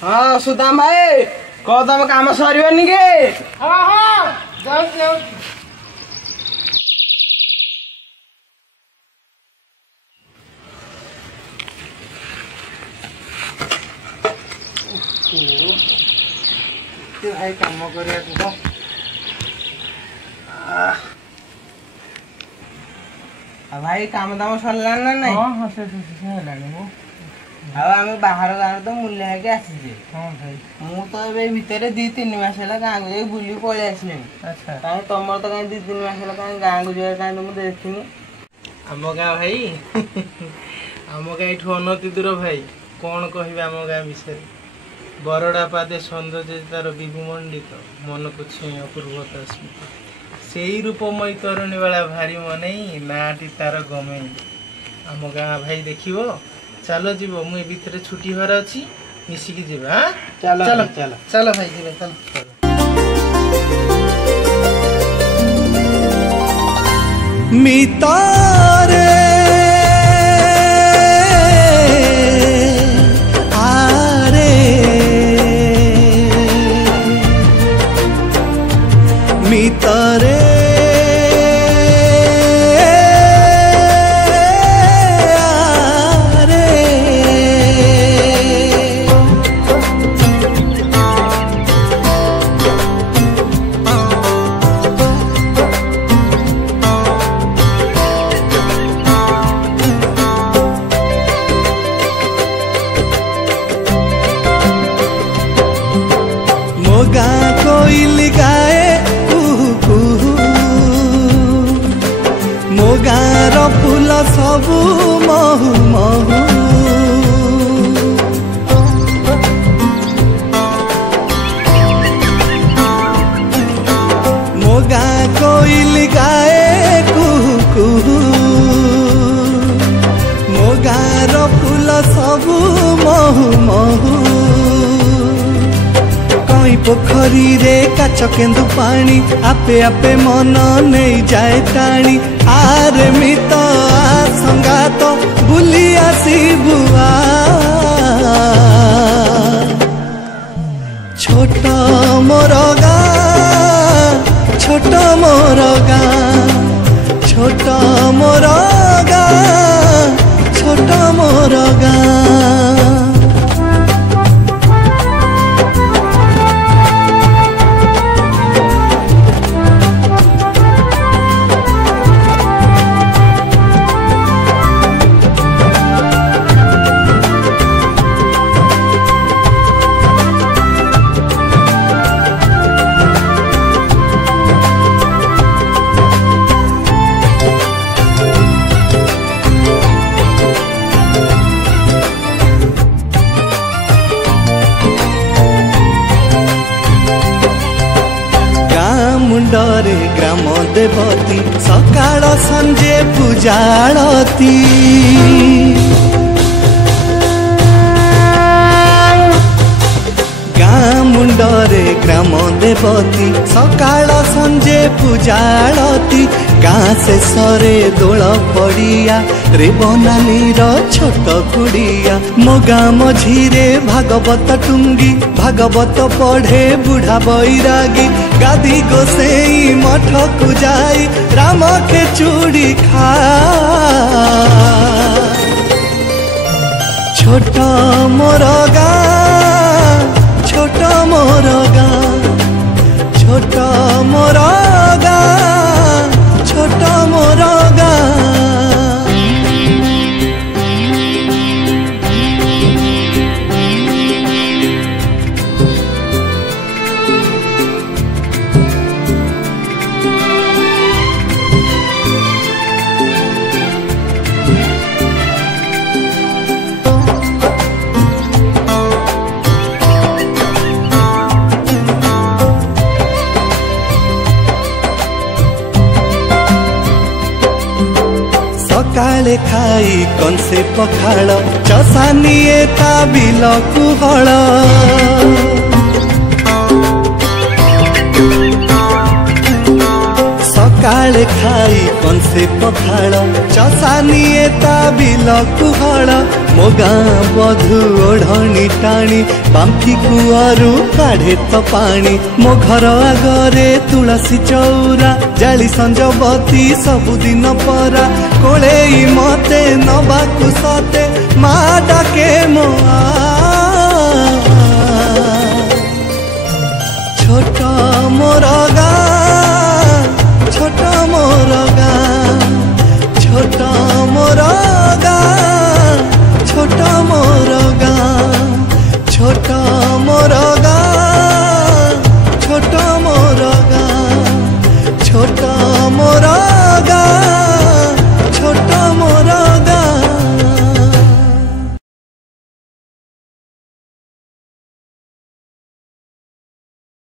हाँ सुदाम भाई कह तुम काम सरनी के? हाँ हाँ जाऊ भाई काम कर भाई काम दाम सरला ना नहीं? हाँ हाँ से हेलानी मो आम बाहर गाँव तो मूल्य है आसी। हाँ भाई मुझे भितर 2-3 मास है गाँव को जाए बुली पलि आसली। अच्छा कहीं तुम तो कहीं 2-3 मास है कहीं गाँव को जाए कहीं तुम देखनी आम गाँ भाई आम गाँ ठू अनति दूर भाई कौन कह आम गाँ विषय बरड़ा पादे सौंदर्य तार विभुमंडित मन को छुई अपूर्वता स्मृति से ही रूपमयी तरुणी वाला भारी मन नाटी तार गमे आम गाँ भाई देखो चलो जीव मुझे भितर छुट्टी होर अच्छी मिसिकी जीव। हाँ चलो चलो चलो चलो भाई जीव चलो मितारे आरे मितारे फूल सबू महू महू मो गाँ कोइल गाए कुहू कुहू मो गाँ रो फूल सबू महू महू कई पोखरी रे काच केन्दु पानी आपे आपे मन नहीं जाए टाणी आरे मित संगात बुली आसीबुआ छोट मोर गाँ छोट मोर गाँ छोट मोर गाँ छोट मोर गाँ मुंडरे ग्राम देवती सकाळ संजे पूजाळती गाँ मुंडरे ग्राम देवती सकाळ संजे पूजाळती गाँ शेषरे दोल पड़िया रे बनानीर छोट कुड़िया मो गाँ मझीरे भागवत टुंगी भागवत पढ़े बुढ़ा बैरागी गादी गोसेई मठ को जाई राम के चूड़ी खा छोट मोर गाँ छोट मोर गाँ छोट मोर गाँ छोट मोर गाँ सकाळे खाई कंसे पखाड़ चसानिए ता बिल कुहड़ सकाळे खाई कंसे पखाळ चषानिए ता बिल कुहळ मो गाँ बधु ओढ़नी टाणी बांफी कुआरू काढ़े तो पानी मो घर आगरे तुलसी चौरा जाली संजबती सबुदिन परा कोले मते नबाकु सते मा डाके मो छोट मोर गाँ छोट मोर